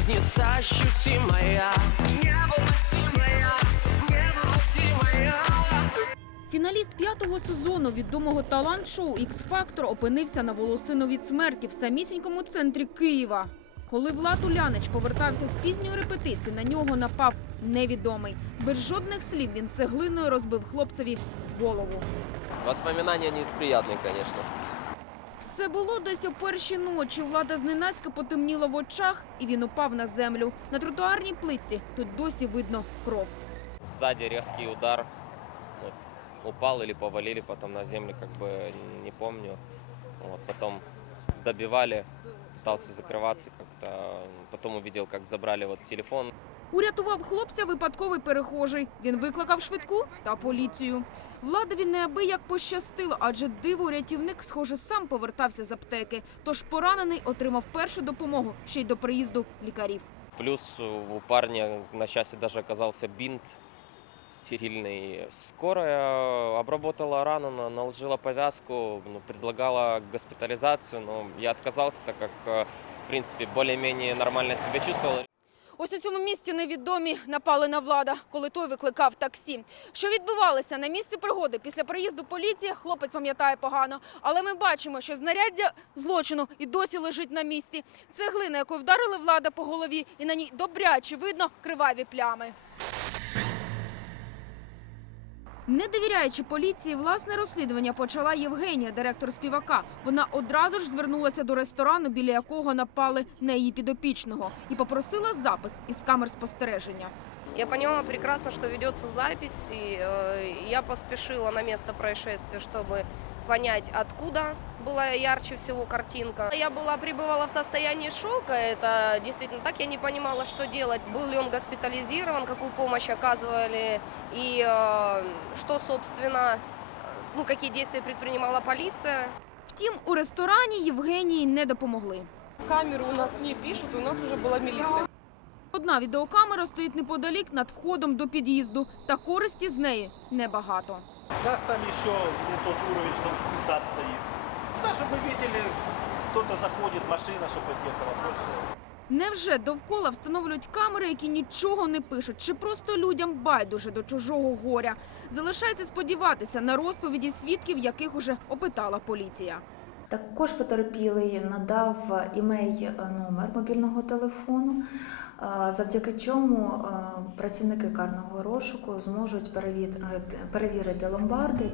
разница ощутимая Невыносимая, невыносимая Фіналіст п'ятого сезону відомого талант-шоу «Ікс Фактор» опинився на волосину від смерті в самісінькому центрі Києва. Коли Влад Улянич повертався з пізньої репетиції, на нього напав невідомий. Без жодних слів він цеглиною розбив хлопцеві голову. Воспоминания не из приятных, конечно. Все було десь о першій ночі. У Влада зненацька потемніло в очах, і він упав на землю. На тротуарній плитці тут досі видно кров. Сзади резкий удар. Вот, упал или повалили потом на землю, как бы не помню. Вот, потом добивали, пытался закрываться как-то. Потом увидел, как забрали вот телефон. Урятував хлопця випадковий перехожий. Він викликав швидку та поліцію. Владові неабияк пощастило, адже диво рятівник, схоже, сам повертався з аптеки. Тож поранений отримав першу допомогу ще й до приїзду лікарів. Плюс у парня на счастье даже оказался бинт стерильный. Скорая обработала рану, наложила повязку, ну, предлагала госпитализацию, но я отказался, так как, э, в принципе, более-менее нормально себя чувствовал. Ось у цьому місці невідомі напали на влада, коли той викликав таксі. Що відбувалося на місці пригоди після приїзду поліції, хлопець пам'ятає погано. Але ми бачимо, що знаряддя злочину і досі лежить на місці. Це глина, якою вдарили влада по голові, і на ній добряче видно криваві плями. Не довіряючи поліції, власне розслідування почала Євгенія, директор співака. Вона одразу ж звернулася до ресторану, біля якого напали на її підопічного, і попросила запис із камер спостереження. Я поняла прекрасно, що ведеться запись, і э, я поспішила на місце происшествия, чтобы понять, откуда была ярче всего картинка. Я была пребывала в состоянии шока, это действительно так, я не понимала, что делать, был ли он госпитализирован, какую помощь оказывали, и э, что, собственно, э, ну, какие действия предпринимала полиция. Втім, у ресторані Євгенії не допомогли. камеру у нас не пишут, у нас уже была милиция. Одна відеокамера стоїть неподалік над входом до під'їзду, та користі з неї небагато. Нас там еще не тот уровень, что писать стоит. Да, чтобы видели, кто-то заходит, машина, чтобы подъехала. Больше. Невже довкола встановлюють камери, які нічого не пишуть, чи просто людям байдуже до чужого горя? Залишається сподіватися на розповіді свідків, яких уже опитала поліція. Також потерпілий надав імей номер мобільного телефону, е, завдяки чому е, працівники карного розшуку зможуть перевірити ломбарди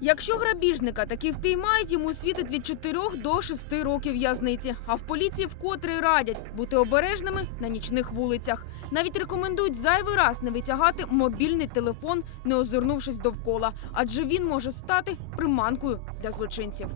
Якщо грабіжника таки впіймають, йому світить від 4 до 6 років в'язниці. А в поліції вкотре радять бути обережними на нічних вулицях. Навіть рекомендують зайвий раз не витягати мобільний телефон, не озирнувшись довкола, адже він може стати приманкою для злочинців.